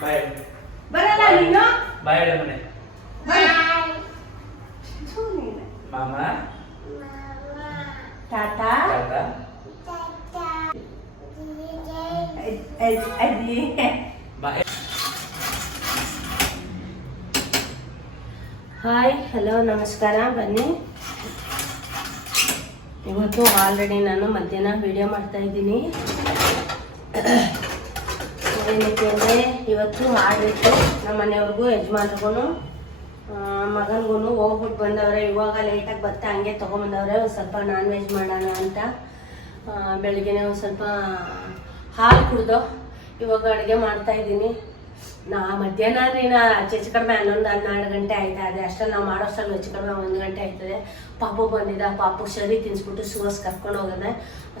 ಬಾಯ್ ಬರಲ್ಲ ನೀನು ಬಾಯ್ ಹೇಳ ಮನೆ ಮಾಮ ಟಾಟಾ ಟಾಟಾ ಅಜ್ಜಿ ಬಾಯ್. ಹಾಯ್ ಹಲೋ ನಮಸ್ಕಾರ. ಬನ್ನಿ, ಇವತ್ತು ಆಲ್ರೆಡಿ ನಾನು ಮಧ್ಯಾಹ್ನ ವಿಡಿಯೋ ಮಾಡ್ತಾ ಇದ್ದೀನಿ. ಏನಕ್ಕೆ ಅಂದರೆ ಇವತ್ತು ಆಡಿಟ್ಟು ನಮ್ಮ ಮನೆಯವ್ರಿಗೂ ಯಜಮಾನ್ರಿಗೂ ಮಗನಿಗೂ ಹೋಗ್ಬಿಟ್ಟು ಬಂದವ್ರೆ. ಇವಾಗ ಲೇಟಾಗಿ ಬರ್ತಾ ಹಂಗೆ ತೊಗೊಂಬಂದವ್ರೆ. ಒಂದು ಸ್ವಲ್ಪ ನಾನ್ ವೆಜ್ ಮಾಡೋಣ ಅಂತ ಬೆಳಿಗ್ಗೆನೇ ಒಂದು ಸ್ವಲ್ಪ ಹಾಲು ಕುಡ್ದು ಇವಾಗ ಅಡುಗೆ ಮಾಡ್ತಾಯಿದ್ದೀನಿ. ಮಧ್ಯಾಹ್ನ ಹೆಚ್ಚು ಕಡಿಮೆ 11-12 ಗಂಟೆ ಆಯ್ತಾ ಇದೆ. ಅಷ್ಟರಲ್ಲಿ ನಾವು ಮಾಡೋಷ್ಟರಲ್ಲಿ ಹೆಚ್ಚು ಕಡಿಮೆ 1 ಗಂಟೆ ಆಯ್ತದೆ. ಪಾಪು ಬಂದಿದ್ದ, ಪಾಪು ಸರಿ ತಿನ್ಸ್ಬಿಟ್ಟು ಸುವರ್ಸ್ ಕರ್ಕೊಂಡು ಹೋಗೋದೆ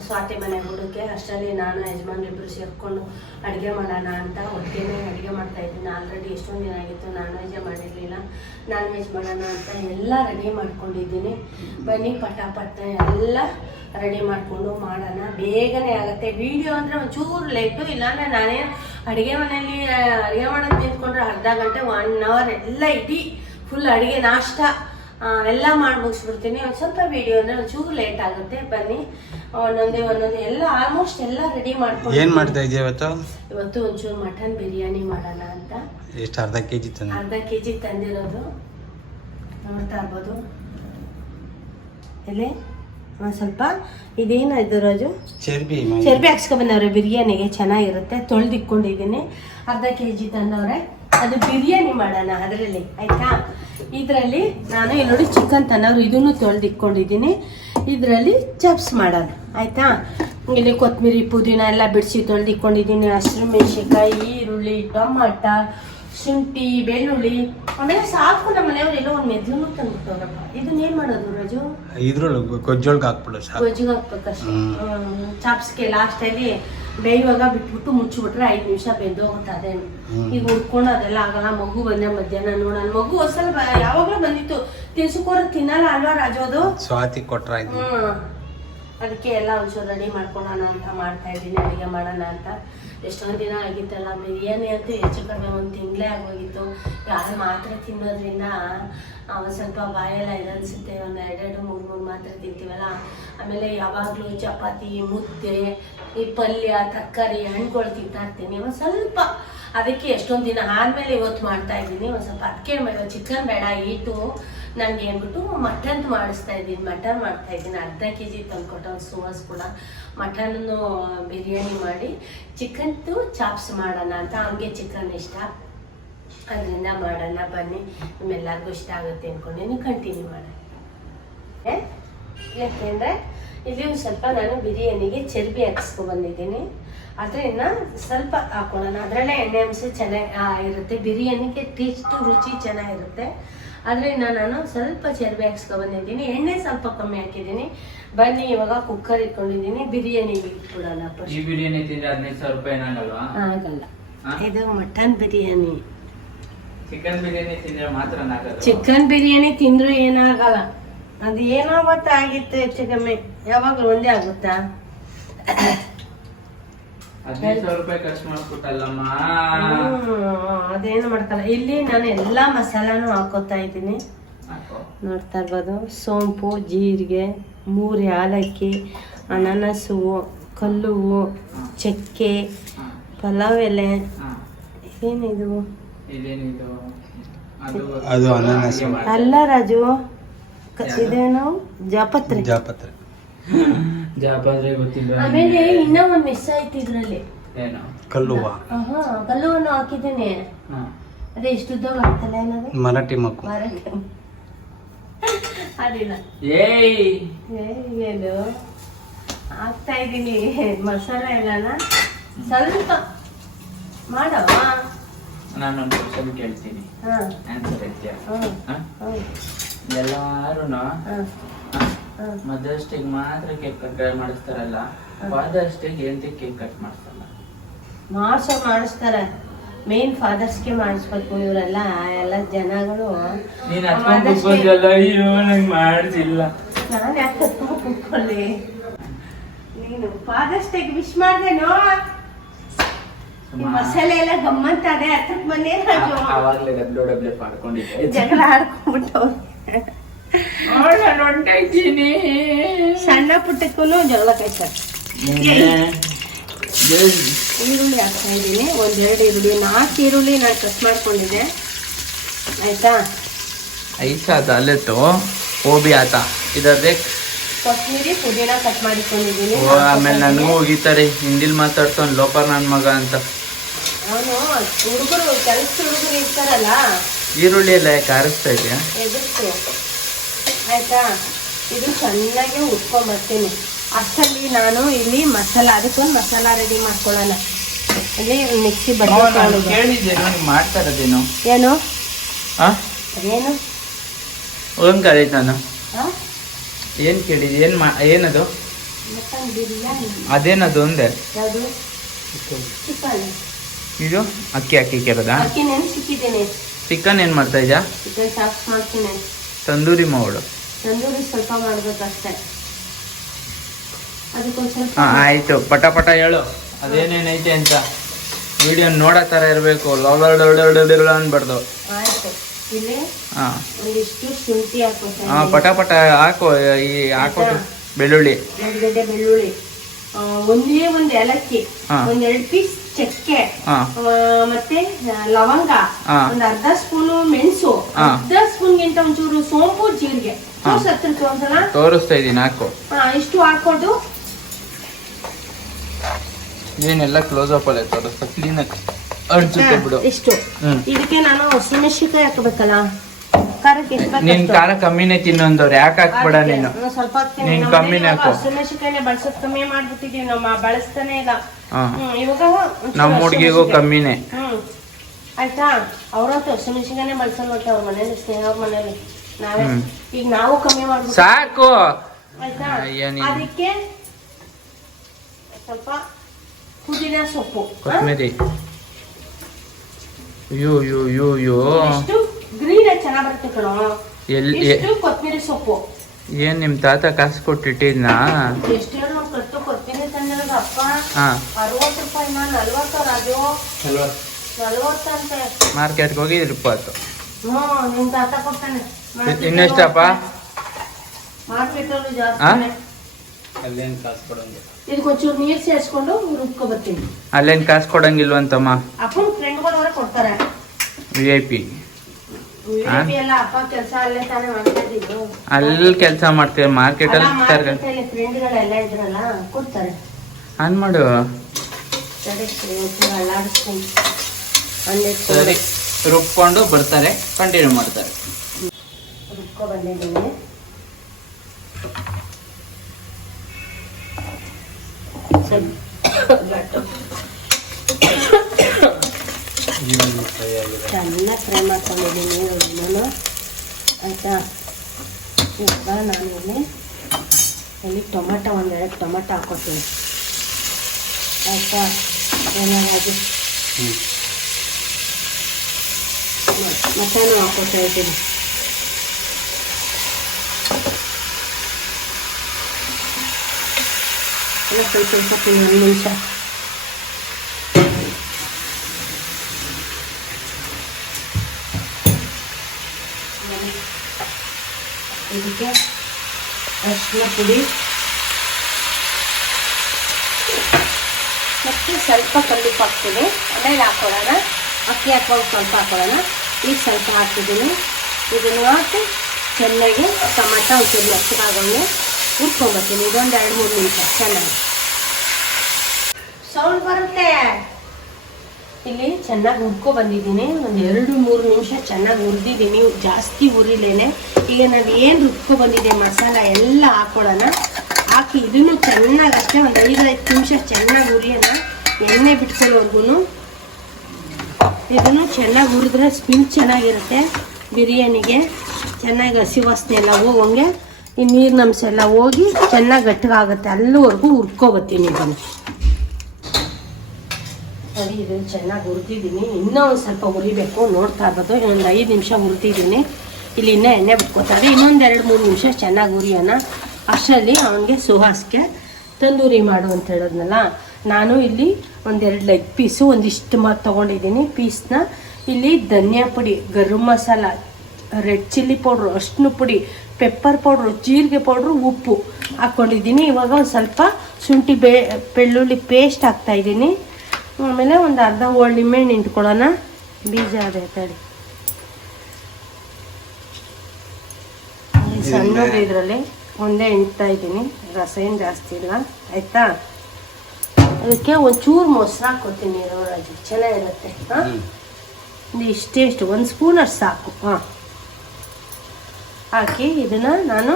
ಸ್ವಾತಿ ಮನೆ ಹುಡುಕ್ಕೆ. ಅಷ್ಟರಲ್ಲಿ ನಾನು ಯಜಮಾನ್ರಿಬ್ಬರು ಸೇರ್ಕೊಂಡು ಅಡುಗೆ ಮಾಡೋಣ ಅಂತ ಹೊಟ್ಟೆನೇ ಅಡುಗೆ ಮಾಡ್ತಾಯಿದ್ದೀನಿ. ಆಲ್ರೆಡಿ ಎಷ್ಟೊಂದು ದಿನ ಆಗಿತ್ತು ನಾನ್ ವೆಜ್ಜೇ ಮಾಡಿರಲಿಲ್ಲ. ನಾನ್ ವೆಜ್ ಮಾಡೋಣ ಅಂತ ಎಲ್ಲ ರೆಡಿ ಮಾಡ್ಕೊಂಡಿದ್ದೀನಿ. ಬನ್ನಿ ಪಟಾಪಟ್ಟ ಎಲ್ಲ ರೆಡಿ ಮಾಡಿಕೊಂಡು ಮಾಡೋಣ. ಬೇಗನೆ ಆಗುತ್ತೆ. ವಿಡಿಯೋ ಅಂದರೆ ಒಂಚೂರು ಲೇಟು, ಇಲ್ಲಾಂದರೆ ನಾನೇ ಅಡುಗೆ ಮನೆಯಲ್ಲಿ ಅಡುಗೆ ಮಾಡೋದು ನಿಂತ್ಕೊಂಡ್ರೆ ಅರ್ಧ ಗಂಟೆ 1 ಅವರ್ ಎಲ್ಲ ಇಡೀ ಫುಲ್ ಅಡುಗೆ ನಾಷ್ಟ ಎಲ್ಲ ಮಾಡಿ ಮುಗಿಸ್ಬಿಡ್ತೀನಿ. ಒಂದು ಸ್ವಲ್ಪ ವಿಡಿಯೋ ಅಂದರೆ ಒಂಚೂರು ಲೇಟ್ ಆಗುತ್ತೆ. ಬನ್ನಿ ಒಂದೊಂದೇ ಎಲ್ಲ ಆಲ್ಮೋಸ್ಟ್ ಎಲ್ಲ ರೆಡಿ ಮಾಡ್ಕೊಂಡು. ಏನು ಮಾಡ್ತಾ ಇದೆಯಾ ಇವತ್ತು ಒಂಚೂರು ಮಟನ್ ಬಿರಿಯಾನಿ ಮಾಡೋಣ ಅಂತ. ಎಷ್ಟು ಅರ್ಧ ಕೆಜಿ ತಂದಿರೋದು ನೋಡ್ತಾ ಇರ್ಬೋದು. ಎಲ್ಲಿ ಒಂದು ಸ್ವಲ್ಪ ಇದೇನು ಇದು ರಾಜು ಚರ್ಬಿ ಹಾಕ್ಸ್ಕೊಬಂದವ್ರೆ. ಬಿರಿಯಾನಿಗೆ ಚೆನ್ನಾಗಿರುತ್ತೆ. ತೊಳೆದಿಕ್ಕೊಂಡಿದ್ದೀನಿ. ಅರ್ಧ kg ತಂದವ್ರೆ. ಅದು ಬಿರಿಯಾನಿ ಮಾಡೋಣ ಅದರಲ್ಲಿ, ಆಯ್ತಾ. ಇದರಲ್ಲಿ ನಾನು ಇಲ್ಲಿ ನೋಡಿ ಚಿಕನ್ ತಂದವ್ರು, ಇದನ್ನು ತೊಳೆದಿಕ್ಕೊಂಡಿದ್ದೀನಿ. ಇದರಲ್ಲಿ ಚಪ್ಸ್ ಮಾಡೋಣ, ಆಯ್ತಾ. ಇಲ್ಲಿ ಕೊತ್ತಂಬರಿ ಪುದೀನ ಎಲ್ಲ ಬಿಡಿಸಿ ತೊಳೆದಿಕ್ಕೊಂಡಿದ್ದೀನಿ. ಹಸಿರು ಮೆಣಸಿನ್ಕಾಯಿ, ಈರುಳ್ಳಿ, ಟೊಮಾಟ, ಶುಂಠಿ, ಬೆಳ್ಳುಳ್ಳಿ, ಆಮೇಲೆ ಸಾಕು. ನಮ್ಮ ಮನೆಯವ್ರು ಎಲ್ಲೋ ಒಂದು ಮೆದ್ಲೂ ತಂದ್ಬಿಟ್ಟವ್ರಪ್ಪ. ಇದನ್ನ ಏನ್ ಮಾಡೋದು ರಾಜು? ಇದ್ರೊಳಗೆ ಗೊಜ್ಜೊಳಗೆ ಹಾಕ್ಬಿಡು. ಗೊಜ್ಜಿಗೆ ಹಾಕ್ಬೇಕಷ್ಟೇ. ಚಾಪ್ಸ್ಗೆ ಲಾಸ್ಟಲ್ಲಿ ಬೇಯುವಾಗ ಬಿಟ್ಬಿಟ್ಟು ಮುಚ್ಚಿಬಿಟ್ರೆ 5 ನಿಮಿಷ ಬೆಂದೋಗುತ್ತೆ. ಅದೇನು ಈಗ ಉಡ್ಕೊಂಡು ಅದೆಲ್ಲ ಆಗಲ್ಲ. ಮಗು ಬಂದೆ ಮಧ್ಯಾಹ್ನ ನೋಡೋಣ. ಮಗು ಹೊಸಲ್ ಯಾವಾಗಲೂ ಬಂದಿತ್ತು. ತಿನ್ಸುಕೋರ ತಿನ್ನಲ್ಲ ಅಲ್ವಾ ರಾಜು? ಅದು ಸ್ವಾತಿ ಕೊಟ್ರ. ಅದಕ್ಕೆ ಎಲ್ಲ ಒಂಚೂರು ರೆಡಿ ಮಾಡ್ಕೊಳ್ಳೋಣ ಅಂತ ಮಾಡ್ತಾ ಇದ್ದೀನಿ. ಅಡುಗೆ ಮಾಡೋಣ ಅಂತ. ಎಷ್ಟೊಂದು ದಿನ ಆಗಿತ್ತಲ್ಲ ಬಿರಿಯಾನಿ ಅಂತೂ ಹೆಚ್ಚು ಕಡಿಮೆ 1 ತಿಂಗಳೇ ಆಗೋಗಿತ್ತು. ಯಾರು ಮಾತ್ರೆ ತಿನ್ನೋದ್ರಿಂದ ಒಂದು ಸ್ವಲ್ಪ ಬಾಯೆಲ್ಲ ಇದನ್ನಿಸುತ್ತೆ. ಒಂದು 2-3 ಮಾತ್ರೆ ತಿಂತೀವಲ್ಲ. ಆಮೇಲೆ ಯಾವಾಗಲೂ ಚಪಾತಿ, ಮುದ್ದೆ, ಈ ಪಲ್ಯ, ತರಕಾರಿ, ಹಣ್ಣುಗಳು ತಿಂತಾ ಇರ್ತೀನಿ ಒಂದು ಸ್ವಲ್ಪ. ಅದಕ್ಕೆ ಎಷ್ಟೊಂದು ದಿನ ಆದಮೇಲೆ ಇವತ್ತು ಮಾಡ್ತಾ ಇದ್ದೀನಿ. ಒಂದು ಸ್ವಲ್ಪ ಅದಕ್ಕೆ ಚಿಕನ್ ಬೇಡ ಈಟು ನನಗೆ ಅಂದ್ಬಿಟ್ಟು ಮಟನ್ ಮಾಡಿಸ್ತಾ ಇದ್ದೀನಿ. ಮಟನ್ ಮಾಡ್ತಾ ಇದ್ದೀನಿ. ಅರ್ಧ kg ತಂದ್ಕೊಟ್ಟು ಒಂದು ಸುವಾಸ್ ಕೂಡ ಮಟನ್ನು ಬಿರಿಯಾನಿ ಮಾಡಿ ಚಿಕನ್ದು ಚಾಪ್ಸ್ ಮಾಡೋಣ ಅಂತ. ಅವನಿಗೆ ಚಿಕನ್ ಇಷ್ಟ, ಅದರಿಂದ ಮಾಡೋಣ. ಬನ್ನಿ, ನಿಮ್ಮೆಲ್ಲರಿಗೂ ಇಷ್ಟ ಆಗುತ್ತೆ ಅಂದ್ಕೊಂಡು ಕಂಟಿನ್ಯೂ ಮಾಡೋಣ. ಯಾಕೆಂದರೆ ಇಲ್ಲಿ ಒಂದು ಸ್ವಲ್ಪ ನಾನು ಬಿರಿಯಾನಿಗೆ ಚರ್ಬಿ ಹಾಕಿಸ್ಕೊಬಂದಿದ್ದೀನಿ. ಅದರಿಂದ ಸ್ವಲ್ಪ ಹಾಕೊಳ್ಳೋಣ. ಅದರಲ್ಲೇ ಎಣ್ಣೆ ಅಂಶ ಚೆನ್ನಾಗಿ ಇರುತ್ತೆ. ಬಿರಿಯಾನಿಗೆ ಟೇಸ್ಟು ರುಚಿ ಚೆನ್ನಾಗಿರುತ್ತೆ. ಅದರಿಂದ ನಾನು ಸ್ವಲ್ಪ ಚರ್ಬಿ ಹಾಕ್ಸ್ಕೊಬಂದಿದ್ದೀನಿ. ಎಣ್ಣೆ ಸ್ವಲ್ಪ ಕಮ್ಮಿ ಹಾಕಿದ್ದೀನಿ. ಬನ್ನಿ ಇವಾಗ ಕುಕ್ಕರ್ ಇಟ್ಕೊಂಡಿದ್ದೀನಿ. ಬಿರಿಯಾನಿಗೆ ಇಟ್ಬಿಡೋಣ. ಈ ಬಿರಿಯಾನಿ ತಿಂದ್ರೆ 15,000 ರೂಪಾಯಿ ಆಗಲ್ವಾ? ಆಗಲ್ಲ. ಇದು ಮಟನ್ ಬಿರಿಯಾನಿ. ಚಿಕನ್ ಬಿರಿಯಾನಿ ತಿಂದ್ರೆ ಮಾತ್ರ ಆಗಲ್ಲ. ಚಿಕನ್ ಬಿರಿಯಾನಿ ತಿಂದ್ರೂ ಏನಾಗಲ್ಲ. ಅದು ಏನಾಗುತ್ತೆ ಆಗಿತ್ತು ಹೆಚ್ಚು ಕಮ್ಮಿ. ಯಾವಾಗಲೂ ಒಂದೇ ಆಗುತ್ತಾ? 15,000 ರೂಪಾಯಿ ಖರ್ಚು ಮಾಡ್ಬಿಟ್ಟಲ್ಲಮ್ಮ. ಅದೇನು ಮಾಡ್ತಾರೆ. ಇಲ್ಲಿ ನಾನು ಎಲ್ಲ ಮಸಾಲಾನು ಹಾಕೋತಾ ಇದ್ದೀನಿ. ನೋಡ್ತಾ ಇರ್ಬೋದು. ಸೋಂಪು, ಜೀರಿಗೆ, 3 ಏಲಕ್ಕಿ, ಅನಾನಸು, ಕಲ್ಲು, ಚಕ್ಕೆ, ಪಲಾವ್ ಎಲೆ. ಏನಿದು? ಅದು ಅನಾನಸ್ ಅಲ್ಲ ರಾಜು, ಇದೇನು ಜಾಪತ್ರೆ. ಜಾಪತ್ರೆ ಗೊತ್ತಿಲ್ಲ. ಆಮೇಲೆ ಇನ್ನೂ ಒಂದು ಮಿಸ್ ಆಯ್ತು ಇದ್ರಲ್ಲಿ. ಏನು? ಕಲ್ಲುವ. ಕಲ್ಲುವನ್ನು ಹಾಕಿದ್ದೀನಿ. ಅದೇ ಇಷ್ಟುದ್ದ ಬರ್ತಲ್ಲ ಏನದು? ಮರಾಠಿ ಮಕ್ಕು. ಅದಿಲ್ಲ. ಏನು ಹಾಕ್ತಾ ಇದ್ದೀನಿ ಮಸಾಲೆ ಎಲ್ಲನ ಸ್ವಲ್ಪ ಮಾಡವ. ನಾನೊಂದು ಕ್ವಶನ್ ಕೇಳ್ತೀನಿ, ಆನ್ಸರ್ ಐತಿಯಾ? ಎಲ್ಲಾರು ಮದರ್ಸ್ ಡೇಗೆ ಮಾತ್ರ ಕೇಕ್ ಕಟ್ ಮಾಡಿಸ್ತಾರಲ್ಲ, ಫಾದರ್ಸ್ ಡೇಗೆ ಎಂತ ಕೇಕ್ ಕಟ್ ಮಾಡಿಸ್ತಾರಲ್ಲ? ಮಾಡಿಸ್ತಾರೆ. ಮೇನ್ ಫಾದರ್ಸ್ಗೆ ಮಾಡಿಸ್ಬೇಕು ಇವರೆಲ್ಲ ಎಲ್ಲ ಜನಗಳು. ನೀನ್ ಹತ್ಕೊಂಡ್ಬಂದಲ್ಲ, ಅಯ್ಯೋ ನಂಗೆ ಮಾಡಿಸಿಲ್ಲ. ನಾನು ಯಾಕೆ ಹತ್ಕೊಂಡು ಕೂತ್ಕೊಳ್ಳಿ? ನೀನು ಫಾದರ್ಸ್ ಡೇಗೆ ವಿಶ್ ಮಾಡ್ದೇನೋ? ಈ ಮಸಾಲೆ ಎಲ್ಲ ಗಮ್ಮಂತಾನೆ ಹತ್ರಕ್ ಬಂದೇ ರಾಜು ಅವಾಗ್ಲೇ ಡಬ್ಲ್ಯೂ ಮಾಡ್ಕೊಂಡಿದ್ದೆ. ಜಗಳ ಆಡ್ಕೊಂಡ್ಬಿಟ್ಟು ಹೊಂಟ ಇದ್ದೀನಿ. ಸಣ್ಣ ಪುಟ್ಟಕ್ಕೂ ಜಗಳ ಕಾಯ್ತಾರೆ. ಈರುಳ್ಳಿ ಹಾಕ್ತಾ ಇದ್ದೀನಿ, 1-2 ಈರುಳ್ಳಿ, 4 ಈರುಳ್ಳಿ ನಾನು ಕಟ್ ಮಾಡ್ಕೊಂಡಿದ್ದೆ ಆಯ್ತಾ. ಐಸಾ ದಾಲೆತು ಓಬಿ ಆತ ಇದರದೇ ಕೊತ್ತಂಬರಿ ಪುದೀನ ಕಟ್ ಮಾಡಿಕೊಂಡಿದ್ದೀನಿ. ಆಮೇಲೆ ನನಗೂ ಹೋಗಿತಾರೆ ಹಿಂದಿಲ್ ಮಾತಾಡ್ತಾನೆ ಲೋಪರ್ ನನ್ನ ಮಗ ಅಂತ. ಅವನು ಹುಡುಗರು ಕೆಲಸ ಹುಡುಗರು ಇರ್ತಾರಲ್ಲ, ಈರುಳ್ಳಿ ಎಲ್ಲ ಯಾಕೆ ಆರಿಸ್ತಾ ಇದೆಯಾ? ಎದುರಿಸು ಆಯ್ತಾ. ಇದು ಚೆನ್ನಾಗಿ ಉಟ್ಕೊಂಡ್ಬರ್ತೀನಿ. ಅಷ್ಟಲ್ಲಿ ನಾನು ಇಲ್ಲಿ ಮಸಾಲ, ಅದಕ್ಕೊಂದು ಮಸಾಲ ರೆಡಿ ಮಾಡ್ಕೊಳ್ಳೋಣ. ಅಲ್ಲಿ ಮಿಕ್ಸಿ ಬಟ್ಟೆ ಕೇಳಿದ್ದೆ ನೋಡಿ ಮಾಡ್ತಾ ಇರೋದೇನು ಏನು ಹಾ ಅದೇನು ಒಂದ್ ಕರೀತ ನಾನು ಹಾಂ ಏನ್ ಕೇಳಿದ್ದೆ ಏನದು ಮಟನ್ ಬಿರಿಯಾನಿ. ಅದೇನದು ಒಂದೇ ಯಾವುದು? ಚಿಕನ್. ಇದು ಅಕ್ಕಿ ಹಾಕಿರೋದಾ? ಅಕ್ಕಿ ನೆನೆಸಿಕ್ಕಿದ್ದೀನಿ. ಚಿಕನ್ ಏನ್ ಮಾಡ್ತಾ ಇದ್ಯಾ? ಚಿಕನ್ ಸಾಫ್ಟ್ ಮಾಡ್ತೀನಿ. ತಂದೂರಿ ಮಾಡು. ತಂದೂರಿ ಸ್ವಲ್ಪ ಮಾಡ್ಬೇಕಷ್ಟೇ. ಅದಕ್ಕೊಂದು ಸ್ವಲ್ಪ ಆಯ್ತು, ಪಟ ಪಟ ಹೇಳು ಅದೇನೇನೈತೆ ಅಂತ. ವಿಡಿಯೋ ನೋಡೋ ಥರ ಇರಬೇಕು, ಅನ್ಬಾರ್ದು. ಆಯ್ತು. ಇಲ್ಲಿ ಹಾ ಒಂದಿಷ್ಟು ಶುಂಠಿ ಹಾಕೋತೀನಿ. ಪಟ ಪಟ ಹಾಕೋ. ಈ ಹಾಕೋದು ಬೆಳ್ಳುಳ್ಳಿ, 1 ಗಡ್ಡೆ ಬೆಳ್ಳುಳ್ಳಿ, ಒಂದ್ ಏಲಕ್ಕಿ, ಹಾ. 1-2 ಪೀಸ್ ಚಕ್ಕೆ, ಹಾ ಮತ್ತೆ ಲವಂಗ, ಹಾ. 1/2 ಸ್ಪೂನು ಮೆಣಸು, ಹಾ. 1/2 ಸ್ಪೂನ್ಗಿಂತ ಒಂಚೂರು ಸೋಂಪು, ಜೀರಿಗೆ ಒಂದ್ಸಲ ತೋರಿಸ್ತಾ ಇದೀನಿ, ಹಾಕು. ಇಷ್ಟು ಹಾಕೋದು. ಏನೆಲ್ಲ ಕ್ಲೋಸ್ ಅಪ್ ಅಲ್ಲೇ ತೋರಿಸ್ತಾ ಕ್ಲೀನಾಗಿ ಅಡ್ಜುತ್ತೆ ಬಿಡು. ಇಷ್ಟು. ಹ್ಮ್. ಇದಕ್ಕೆ ನಾನು ಹಸಿಮೆಣಸಿನಕಾಯಿ ಹಾಕಬೇಕಲ್ಲ, ಖಾರಕ್ಕೆ ಎಷ್ಟು ನಿನ್ ಬೇಕಷ್ಟು. ಖಾರ ಕಮ್ಮಿನೇ ತಿನ್ನೊಂದವ್ರು, ಯಾಕೆ ಹಾಕ್ಬೇಡ ನೀನು. ನಾನು ಸ್ವಲ್ಪ ಹಾಕ್ತೀನಿ. ನೀನ್ ನಮ್ಮ ಕಮ್ಮಿನೇ ಮನೆಯಲ್ಲಿ ಹಾಕು. ಹಸಿಮೆಣಸಿನಕಾಯಿನೇ ಬಳಸೋದು ಕಮ್ಮಿ ಮಾಡ್ಬಿಟ್ಟಿದೀವಿ, ನಮ್ಮ ಬಳಸ್ತಾನೆ ಇಲ್ಲ. ಹಾ. ಇವಾಗ ಒಂಚೂರು ನಮ್ಮ ಹುಡ್ಗಿಗೂ ಹಸಿಮೆಣಸಿನಕಾಯಿ. ಕಮ್ಮಿನೇ. ಆಯ್ತಾ. ಅವ್ರಂತೂ ಹಸಿಮೆಣಸಿನಕಾಯಿನೇ ಬಳಸಲ್ಲ ಮತ್ತೆ ಅವ್ರ ಮನೇಲಿ, ಸ್ನೇಹ ಅವ್ರ ಮನೇಲಿ. ನಾವೇ ಹ್ಮ್. ಈಗ ನಾವು ಕಮ್ಮಿ ಮಾಡ್ಬಿಟ್ಟು ಸಾಕು. ಆಯ್ತಾ. ಅಯ್ಯ ನೀನು. ಅದಕ್ಕೆ ಸ್ವಲ್ಪ ಪುದೀನ ಸೊಪ್ಪು, ಕೊತ್ತಂಬರಿ. ಅಯ್ಯೋ ಅಯ್ಯೋ ಅಯ್ಯೋ ಅಯ್ಯೋ. ಇಷ್ಟು ಗ್ರೀನ್ ಚೆನ್ನಾಗ್ ಬರುತ್ತೆ ಕಣೋ. ಎಲ್ಲಿ ಇಷ್ಟು ಕೊತ್ತಂಬರಿ ಸೊಪ್ಪು. ಏನ್ ನಿಮ್ ತಾತ ಕಾಸು ಕೊಟ್ಟಿಟ್ಟಿದ್ನಾ? ಎಷ್ಟು ಹೇಳು ನಾವು ಕಟ್ಟು ಕೊತ್ತಂಬರಿ ತಂದಿರೋದು ಅಪ್ಪ. ಹಾ 60 ರೂಪಾಯಿ, 40 ರಾಜು, 40 ಅಂತೆ. ಮಾರ್ಕೆಟ್ಗೆ ಹೋಗಿ 20. ನಿಮ್ ತಾತ ಕೊಡ್ತಾನೆ. ಇನ್ನೆಷ್ಟಪ್ಪ? ಮಾರ್ಕೆಟ್ ಅಲ್ಲಿ ಹಾ? ಜಾಸ್ತಿ. ಅಲ್ಲೇನು ಕಾಸು ಕೊಡೋಂಗೆ. ಇದಕ್ಕೊಂಚೂರು ನೀರ್ ಸೇರಿಸ್ಕೊಂಡು ರುಬ್ಕೊ ಬರ್ತೀನಿ. ಅಲ್ಲೇನ್ ಕಾಸು ಕೊಡಂಗಿಲ್ವಂತಮ್ಮ? ಅಪ್ಪನ ಫ್ರೆಂಡ್ಗಳವರ ಕೊಡ್ತಾರೆ. VIP. VIP ಎಲ್ಲ ಅಪ್ಪ ಕೆಲಸ ಅಲ್ಲೇ ತಾನೇ ಮಾಡ್ತಾ ಇದ್ದಿದ್ದು. ಅಲ್ಲಿ ಕೆಲಸ ಮಾಡ್ತೀವಿ ಮಾರ್ಕೆಟ್ ಅಲ್ಲಿ ತರಕಾರಿ. ಫ್ರೆಂಡ್ಗಳೆಲ್ಲ ಇದ್ರಲ್ಲ ಕೊಡ್ತಾರೆ. ಆನ್ ಮಾಡು. ಅಲ್ಲಾಡಿಸ್ಕೊಂಡು ಸರಿ, ರುಬ್ಕೊಂಡು ಬರ್ತಾರೆ, ಕಂಟಿನ್ಯೂ ಮಾಡ್ತಾರೆ. ರುಬ್ಕೊ ಬಂದಿದ್ದೀನಿ. ಚೆನ್ನಾಗಿ ಫ್ರೈ ಮಾಡ್ಕೊಂಡಿದ್ದೀನಿ ನಾನು. ಆಯಿತಾ. ಈಗ ನಾನು ಇಲ್ಲಿ ಟೊಮೆಟೊ 1-2 ಟೊಮೆಟೊ ಹಾಕ್ಕೊತೀನಿ. ಆಯಿತಾ. ಏನಾದ್ರು ಮಟನ್ ಹಾಕ್ಕೊತಾ ಇದ್ದೀನಿ. ಎಲ್ಲ ಸ್ವಲ್ಪ 1 ನಿಮಿಷ. ಇದಕ್ಕೆ ಅರಿಶಿನ ಪುಡಿ ಮತ್ತು ಸ್ವಲ್ಪ ಕಲ್ಲುಪ್ಪು ಹಾಕ್ತೀನಿ. ಆಮೇಲೆ ಹಾಕೊಳ್ಳೋಣ. ಅಕ್ಕಿ ಹಾಕೊಂಡು ಸ್ವಲ್ಪ ಹಾಕೊಳ್ಳೋಣ. ಈಗ ಸ್ವಲ್ಪ ಹಾಕಿದ್ದೀನಿ. ಇದನ್ನು ಹಾಕಿ ಚೆನ್ನಾಗಿ ಟೊಮೆಟೊ ಒಂಚೂರು ಮೆತ್ತಗಾಗೊಂಡು ಹುರ್ಕೊಂಬರ್ತೀನಿ. ಇದೊಂದು 2-3 ನಿಮಿಷ ಚೆನ್ನಾಗಿ ಸೌಂಡ್ ಬರುತ್ತೆ. ಇಲ್ಲಿ ಚೆನ್ನಾಗಿ ಹುರ್ಕೊ ಬಂದಿದ್ದೀನಿ. ಒಂದು 2-3 ನಿಮಿಷ ಚೆನ್ನಾಗಿ ಹುರಿದಿದ್ದೀನಿ, ಜಾಸ್ತಿ ಹುರಿಲೇನೆ. ಈಗ ನಾನು ಏನು ರುಬ್ಕೊ ಬಂದಿದೆ ಮಸಾಲ ಎಲ್ಲ ಹಾಕೊಳ್ಳೋಣ. ಹಾಕಿ ಇದನ್ನು ಚೆನ್ನಾಗಿ ಅಷ್ಟೇ ಒಂದು 5-10 ನಿಮಿಷ ಚೆನ್ನಾಗಿ ಹುರಿಯೋಣ. ಎಣ್ಣೆ ಬಿಟ್ಕೊಳ್ಳೋರ್ಗು ಇದನ್ನು ಚೆನ್ನಾಗಿ ಹುರಿದ್ರೆ ಸ್ಮೆಲ್ ಚೆನ್ನಾಗಿರುತ್ತೆ ಬಿರಿಯಾನಿಗೆ. ಚೆನ್ನಾಗಿ ಹಸಿ ವಾಸನೆ ಎಲ್ಲ ಹೋಗೋಂಗೆ ಈ ನೀರಿನ ಅಂಶ ಎಲ್ಲ ಹೋಗಿ ಚೆನ್ನಾಗಿ ಗಟ್ಟಿಗಾಗುತ್ತೆ. ಅಲ್ಲಿವರೆಗೂ ಹುರ್ಕೊಬತ್ತೀನಿ ಇದನ್ನು. ನೋಡಿ, ಇದನ್ನು ಚೆನ್ನಾಗಿ ಹುರಿದಿದ್ದೀನಿ. ಇನ್ನೂ ಒಂದು ಸ್ವಲ್ಪ ಹುರಿಬೇಕು. ನೋಡ್ತಾ ಇರ್ಬೋದು, ಒಂದು 5 ನಿಮಿಷ ಹುರಿದಿದ್ದೀನಿ. ಇಲ್ಲಿ ಇನ್ನೂ ಎಣ್ಣೆ ಬಿಟ್ಕೋತಾರೆ. ಇನ್ನೊಂದು 2-3 ನಿಮಿಷ ಚೆನ್ನಾಗಿ ಹುರಿಯೋಣ. ಅಷ್ಟರಲ್ಲಿ ಅವನಿಗೆ ಸುಹಾಸ್ಗೆ ತಂದೂರಿ ಮಾಡು ಅಂತ ಹೇಳಿದ್ನಲ್ಲ, ನಾನು ಇಲ್ಲಿ ಒಂದೆರಡು ಲೆಗ್ ಪೀಸು ಒಂದಿಷ್ಟು ತೊಗೊಂಡಿದ್ದೀನಿ ಪೀಸ್ನ. ಇಲ್ಲಿ ಧನಿಯಾ ಪುಡಿ, garam masala, red chilli powder, ಅರಿಶಿನ ಪುಡಿ, ಪೆಪ್ಪರ್ ಪೌಡ್ರು, ಜೀರಿಗೆ ಪೌಡ್ರು, ಉಪ್ಪು ಹಾಕ್ಕೊಂಡಿದ್ದೀನಿ. ಇವಾಗ ಒಂದು ಸ್ವಲ್ಪ ಶುಂಠಿ ಬೆಳ್ಳುಳ್ಳಿ ಪೇಸ್ಟ್ ಹಾಕ್ತಾಯಿದ್ದೀನಿ. ಆಮೇಲೆ ಒಂದು ಅರ್ಧ ಹೋಳು ನಿಂಬೆಹಣ್ಣು ನಿಂತ್ಕೊಳ್ಳೋಣ. ಬೀಜ ಅದೇ ತಡಿ ಸಣ್ಣ ಇದರಲ್ಲಿ ಒಂದೇ ಹಿಂಡ್ತಾ ಇದ್ದೀನಿ, ರಸ ಏನು ಜಾಸ್ತಿ ಇಲ್ಲ ಆಯಿತಾ. ಅದಕ್ಕೆ ಒಂಚೂರು ಮೊಸರು ಹಾಕ್ಕೊತೀನಿ ರಾಜು, ಚೆನ್ನಾಗಿರುತ್ತೆ. ಹಾಂ ಇಷ್ಟೇಷ್ಟು ಒಂದು ಸ್ಪೂನ್ ಅಷ್ಟು ಸಾಕು. ಹಾಂ ಹಾಕಿ ಇದನ್ನು ನಾನು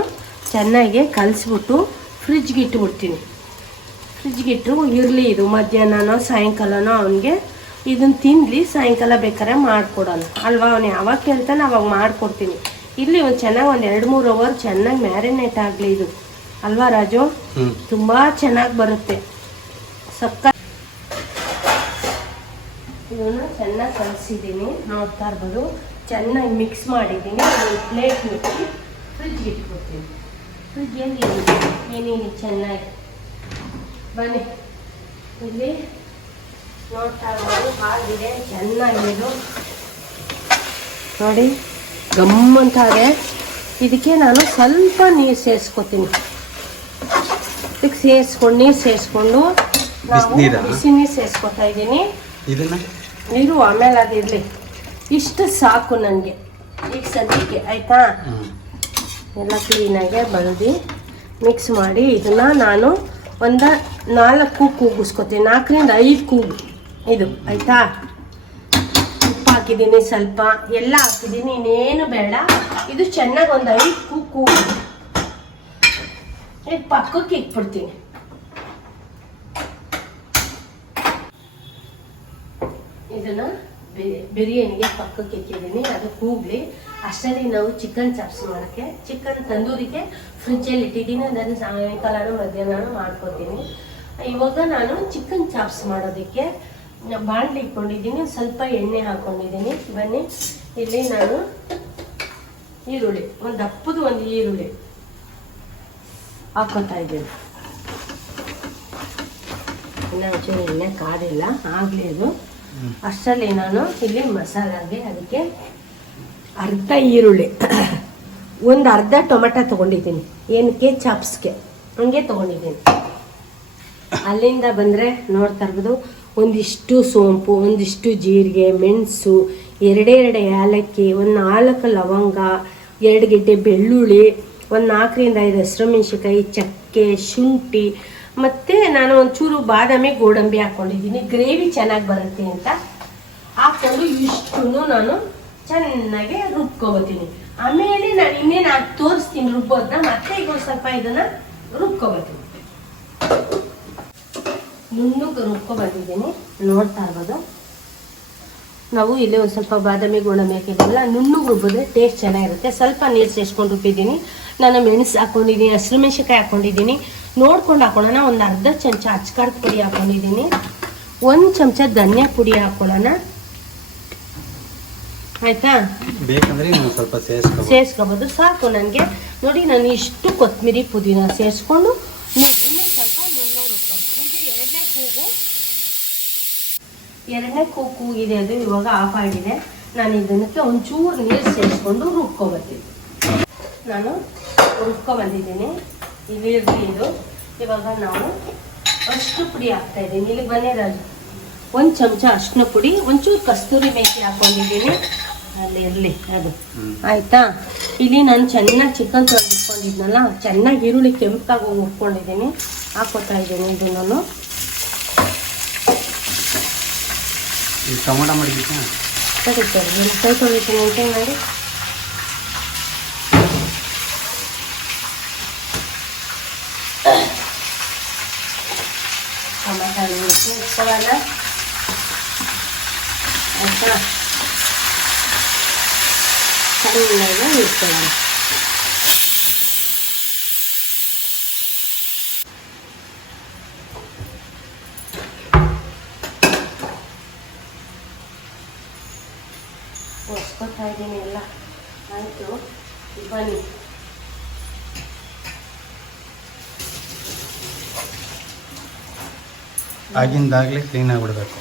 ಚೆನ್ನಾಗಿ ಕಲಿಸ್ಬಿಟ್ಟು ಫ್ರಿಜ್ಗೆ ಇಟ್ಬಿಡ್ತೀನಿ. ಫ್ರಿಜ್ಗೆ ಇಟ್ಟು ಇರಲಿ, ಇದು ಮಧ್ಯಾಹ್ನನೋ ಸಾಯಂಕಾಲನೋ ಅವನಿಗೆ ಇದನ್ನು ತಿನ್ನಲಿ, ಸಾಯಂಕಾಲ ಬೇಕಾದ್ರೆ ಮಾಡಿಕೊಡೋಣ ಅಲ್ವಾ. ಅವನು ಯಾವಾಗ ಕೇಳ್ತಾನೆ ಅವಾಗ ಮಾಡಿಕೊಡ್ತೀನಿ. ಇಲ್ಲಿ ಒಂದು ಚೆನ್ನಾಗಿ ಒಂದು 2-3 ಅವರ್ ಚೆನ್ನಾಗಿ ಮ್ಯಾರಿನೇಟ್ ಆಗಲಿ ಇದು ಅಲ್ವಾ ರಾಜು. ತುಂಬ ಚೆನ್ನಾಗಿ ಬರುತ್ತೆ. ಸಕ್ಕ ಇದನ್ನು ಚೆನ್ನಾಗಿ ಕಲಿಸಿದ್ದೀನಿ, ನೋಡ್ತಾ ಇರ್ಬೋದು. ಚೆನ್ನಾಗಿ ಮಿಕ್ಸ್ ಮಾಡಿದ್ದೀನಿ. ಪ್ಲೇಟ್ ಮುಚ್ಚಿ ಫ್ರಿಜ್ಗೆ ಇಟ್ಕೊಡ್ತೀನಿ. ಫ್ರಿಜ್ಜಲ್ಲಿ ಏನೇನು ಚೆನ್ನಾಗಿ ಬನ್ನಿ. ಇಲ್ಲಿ ನೋಡ್ತಾ ಇರ್ಬೋದು ಹಾಗಿದೆ ಚೆನ್ನಾಗಿದು ನೋಡಿ, ಗಮ್ಮಂತಾರೆ. ಇದಕ್ಕೆ ನಾನು ಸ್ವಲ್ಪ ನೀರು ಸೇರಿಸ್ಕೊತೀನಿ. ಇದಕ್ಕೆ ನೀರು ಸೇರಿಸ್ಕೊಂಡು ನಾವು ಬಿಸಿ ನೀರು ಸೇರಿಸ್ಕೊತಾ ಇದ್ದೀನಿ. ನೀರು ಆಮೇಲೆ ಅದಿರಲಿ, ಇಷ್ಟು ಸಾಕು ನನಗೆ ಈಗ ಸದ್ಯಕ್ಕೆ ಆಯಿತಾ. ಎಲ್ಲ ಕ್ಲೀನಾಗೆ ಬಳ್ದು ಮಿಕ್ಸ್ ಮಾಡಿ ಇದನ್ನು ನಾನು ಒಂದು 4 ಕೂಗಿಸ್ಕೊತೀನಿ, 4ರಿಂದ 5 ಕೂಗು ಇದು ಆಯಿತಾ. ಉಪ್ಪು ಹಾಕಿದ್ದೀನಿ, ಸ್ವಲ್ಪ ಎಲ್ಲ ಹಾಕಿದ್ದೀನಿ, ಇನ್ನೇನು ಬೇಡ. ಇದು ಚೆನ್ನಾಗಿ ಒಂದು 5 ಕೂಗು ಇದು ಪಕ್ಕಕ್ಕೆ ಇಟ್ಬಿಡ್ತೀನಿ. ಇದನ್ನು ಬಿರಿಯಾನಿಗೆ ಪಕ್ಕಕ್ಕೆ ಇಟ್ಟಿದ್ದೀನಿ, ಅದು ಕೂಗಲಿ. ಅಷ್ಟರಲ್ಲಿ ನಾವು ಚಿಕನ್ ಚಾಪ್ಸ್ ಮಾಡೋಕ್ಕೆ ಚಿಕನ್ ತಂದೂರಿಗೆ ಫ್ರಿಜ್ಜಲ್ಲಿ ಇಟ್ಟಿದ್ದೀನಿ. ಅದನ್ನು ಸಾಯಂಕಾಲನೂ ಮಧ್ಯಾಹ್ನ ಮಾಡ್ಕೊತೀನಿ. ಇವಾಗ ನಾನು ಚಿಕನ್ ಚಾಪ್ಸ್ ಮಾಡೋದಕ್ಕೆ ಬಾಣಲಿ ಇಟ್ಕೊಂಡಿದ್ದೀನಿ, ಸ್ವಲ್ಪ ಎಣ್ಣೆ ಹಾಕ್ಕೊಂಡಿದ್ದೀನಿ. ಬನ್ನಿ, ಇಲ್ಲಿ ನಾನು ಈರುಳ್ಳಿ ಒಂದು ದಪ್ಪದು ಒಂದು ಈರುಳ್ಳಿ ಹಾಕ್ಕೊತಾ ಇದ್ದೀನಿ. ಇನ್ನು ಒಂಚೂರು ಎಣ್ಣೆ ಕಾದಿಲ್ಲ, ಆಗಲಿ ಅದು. ಅಷ್ಟರಲ್ಲಿ ನಾನು ಇಲ್ಲಿ ಮಸಾಲಾಗೆ ಅದಕ್ಕೆ ಅರ್ಧ ಈರುಳ್ಳಿ, ಒಂದು ಅರ್ಧ ಟೊಮೆಟೊ ತೊಗೊಂಡಿದ್ದೀನಿ. ಏನಕ್ಕೆ ಚಾಪ್ಸ್ಗೆ ಹಂಗೆ ತೊಗೊಂಡಿದ್ದೀನಿ. ಅಲ್ಲಿಂದ ಬಂದರೆ ನೋಡ್ತಾ ಇರ್ಬೋದು, ಒಂದಿಷ್ಟು ಸೋಂಪು, ಒಂದಿಷ್ಟು ಜೀರಿಗೆ, ಮೆಣಸು, 2 ಏಲಕ್ಕಿ, ಒಂದು 4 ಲವಂಗ, 2 ಗೆಡ್ಡೆ ಬೆಳ್ಳುಳ್ಳಿ, ಒಂದು 4ರಿಂದ 5 ಹಸಿರುಮೆಣಸಿನ್ಕಾಯಿ, ಚಕ್ಕೆ, ಶುಂಠಿ, ಮತ್ತು ನಾನು ಒಂಚೂರು ಬಾದಾಮಿ ಗೋಡಂಬಿ ಹಾಕ್ಕೊಂಡಿದ್ದೀನಿ, ಗ್ರೇವಿ ಚೆನ್ನಾಗಿ ಬರುತ್ತೆ ಅಂತ ಹಾಕ್ಕೊಂಡು ಇಷ್ಟನ್ನು ನಾನು ಚೆನ್ನಾಗಿ ರುಬ್ಕೊಬತ್ತೀನಿ. ಆಮೇಲೆ ನಾನು ಇನ್ನೇನು ತೋರಿಸ್ತೀನಿ ರುಬ್ಬೋದನ್ನ. ಮತ್ತೆ ಈಗ ಒಂದು ಸ್ವಲ್ಪ ಇದನ್ನು ರುಬ್ಕೊಬತ್ತೀನಿ. ನುಣ್ಣಗೆ ರುಬ್ಕೊಬಂದಿದ್ದೀನಿ, ನೋಡ್ತಾ ಇರ್ಬೋದು. ನಾವು ಇಲ್ಲಿ ಒಂದು ಸ್ವಲ್ಪ ಬಾದಾಮಿ ಗೋಡಂಬಿ ಹಾಕಿದ್ದೀವಲ್ಲ, ನುಣ್ಣಗೆ ರುಬ್ಬಿದ್ರೆ ಟೇಸ್ಟ್ ಚೆನ್ನಾಗಿರುತ್ತೆ. ಸ್ವಲ್ಪ ನೀರು ಸೇರಿಸ್ಕೊಂಡು ರುಬ್ಬಿದ್ದೀನಿ. ನಾನು ಮೆಣಸು ಹಾಕ್ಕೊಂಡಿದ್ದೀನಿ, ಹಸಿರುಮೆಣಸಿನ್ಕಾಯಿ ಹಾಕ್ಕೊಂಡಿದ್ದೀನಿ, ನೋಡ್ಕೊಂಡು ಹಾಕೊಳ್ಳೋಣ. ಒಂದು ಅರ್ಧ ಚಮಚ ಅಚ್ಕಾರದ ಪುಡಿ ಹಾಕ್ಕೊಂಡಿದ್ದೀನಿ, 1 ಚಮಚ ಧನಿಯಾ ಪುಡಿ ಹಾಕ್ಕೊಳ್ಳೋಣ ಆಯಿತಾ. ಬೇಕಂದ್ರೆ ಸ್ವಲ್ಪ ಸೇರಿಸ್ಕೊಬೋದು, ಸಾಕು ನನಗೆ. ನೋಡಿ, ನಾನು ಇಷ್ಟು ಕೊತ್ತಂಬರಿ ಪುದೀನ ಸೇರಿಸ್ಕೊಂಡು ಇನ್ನೂ ಸ್ವಲ್ಪ ನುಣ್ಣಗೆ ರುಬ್ಕೊಂಡು. ಇದು ಎರಡನೇ ಕೂಗಿದೆ, ಅದು ಇವಾಗ ಆಫ್ ಆಗಿದೆ. ನಾನು ಇದಕ್ಕೆ ಒಂಚೂರು ನೀರು ಸೇರಿಸ್ಕೊಂಡು ರುಬ್ಕೊಬರ್ತೀನಿ. ನಾನು ರುಬ್ಕೊಬಂದಿದ್ದೀನಿ. ಇಲ್ಲಿ ಇದು ಇವಾಗ ನಾವು ಅರಿಶಿನ ಪುಡಿ ಹಾಕ್ತಾ ಇದ್ದೀನಿ. ಇಲ್ಲಿ ಬನ್ನಿ ರಾಜು, 1 ಚಮಚ ಅರಿಶಿನ ಪುಡಿ, ಒಂಚೂರು ಕಸ್ತೂರಿ ಮೇಥಿ ಹಾಕ್ಕೊಂಡಿದ್ದೀನಿ. ಅಲ್ಲಿ ಇರಲಿ ಅದು ಆಯಿತಾ. ಇಲ್ಲಿ ನಾನು ಚೆನ್ನಾಗಿ ಚಿಕನ್ ತೊಳೆದಿಟ್ಕೊಂಡಿದ್ನಲ್ಲ, ಚೆನ್ನಾಗಿ ಈರುಳ್ಳಿ ಕೆಂಪಾಗಿ ಹುರ್ಕೊಂಡಿದ್ದೀನಿ, ಹಾಕ್ಕೊತಾ ಇದ್ದೀನಿ. ಇದನ್ನು ಟೊಮೊಟೊ ಮಾಡಿದ್ದೆ ಸರಿ ಸರಿ ನಾನು ಕೈ ತೊಳಿತೀನಿ ಅಂತ ಮಾಡಿ. ಟೊಮೆಟೊ ಇಟ್ಕೊಳ್ಳೋಣ ಆಯಿತಾ. ಚೆನ್ನಾಗಿ ಇಟ್ಕೊಳ್ಳೋಣ. ಹೊಸ್ಕೊತಾ ಇದ್ದೀನಿ ಎಲ್ಲ ಆಯಿತು. ಬನ್ನಿ, ಆಗಿಂದಾಗಲೇ ಕ್ಲೀನ್ ಆಗಿಬಿಡ್ಬೇಕು.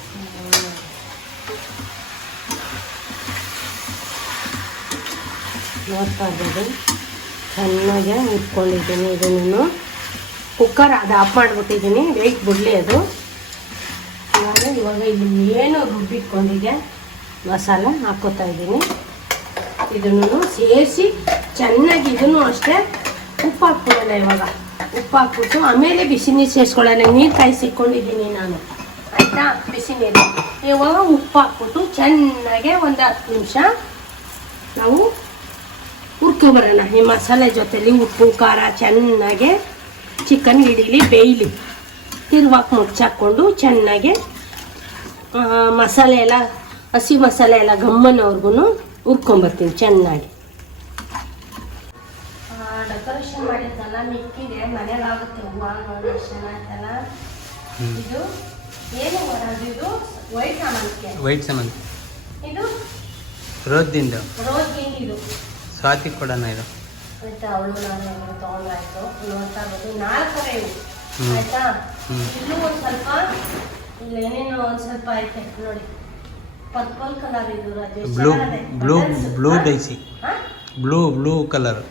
ನೋಡ್ತಾ ಇರ್ಬೋದು ಚೆನ್ನಾಗೆ ಇಟ್ಕೊಂಡಿದ್ದೀನಿ. ಇದನ್ನು ಕುಕ್ಕರ್ ಅದು ಆಫ್ ಮಾಡಿಬಿಟ್ಟಿದ್ದೀನಿ, ವೆಯ್ಟ್ ಬಿಡಲಿ ಅದು. ಇವಾಗ ಇಲ್ಲಿ ಏನು ರುಬ್ಬಿಟ್ಕೊಂಡಿದೆ ಮಸಾಲ ಹಾಕ್ಕೋತಾ ಇದ್ದೀನಿ. ಇದನ್ನು ಸೇರಿಸಿ ಚೆನ್ನಾಗಿ ಇದನ್ನು ಅಷ್ಟೇ ಉಪ್ಪು ಹಾಕ್ಕೊಳ್ಳೋಣ. ಇವಾಗ ಉಪ್ಪು ಹಾಕ್ಬಿಟ್ಟು ಆಮೇಲೆ ಬಿಸಿ ನೀರು ಸೇರಿಸ್ಕೊಳ್ಳೋಣ. ನೀರು ಕಾಯಿಸಿಕೊಂಡಿದ್ದೀನಿ ನಾನು, ಆಯಿತಾ? ಬಿಸಿ ನೀರು ಇವಾಗ ಉಪ್ಪು ಹಾಕ್ಬಿಟ್ಟು ಚೆನ್ನಾಗೆ ಒಂದು 10 ನಿಮಿಷ ನಾವು ಹುರ್ಕೊಬರೋಣ. ಈ ಮಸಾಲೆ ಜೊತೆಲಿ ಉಪ್ಪು ಖಾರ ಚೆನ್ನಾಗೆ ಚಿಕನ್ ಹಿಡೀಲಿ, ಬೇಯಲಿ. ತಿರುವಾಕಿ ಮುಚ್ಚಾಕ್ಕೊಂಡು ಚೆನ್ನಾಗೆ ಮಸಾಲೆ ಎಲ್ಲ, ಹಸಿ ಮಸಾಲೆ ಎಲ್ಲ ಗಮ್ಮನವ್ರಿಗೂ ಹುರ್ಕೊಂಬರ್ತೀನಿ ಚೆನ್ನಾಗಿ. ಡೆಕೋರೇಷನ್ ಮಾಡಿದ್ದಲ್ಲ ಮಿಕ್ಕಿದೆ, ಮನೆಗಾಗುತ್ತೆ ಹೂವು ನೋಡಿ ಎಷ್ಟು ಚೆನ್ನಾಗಿತ್ತಲ್ಲ. ಇದು ಏನು ಮಾಡೋದು? ಇದು ವೈಟ್ ಸಾಮಂತಿಗೆ, ಇದು ರೋಜ್ದಿಂದ ಇದು ಸ್ವಾತಿ ಕೊಡೋಣ ಇದು. ಆಯ್ತಾ? ಅವಳು ನಾನು ತೊಗೊಂಡಾಯ್ತು. ನೋಡ್ತಾ ಇರ್ಬೋದು 4 ಇವು, ಆಯ್ತಾ? ಇಲ್ಲೂ ಒಂದು ಸ್ವಲ್ಪ, ಇಲ್ಲಿ ಏನೇನೋ ಒಂದು ಸ್ವಲ್ಪ ಐತೆ ನೋಡಿ. ಪರ್ಪಲ್ ಕಲರ್ ಇದು ಬ್ಲೂ ಡೈಸಿ, ಬ್ಲೂ ಕಲರ್.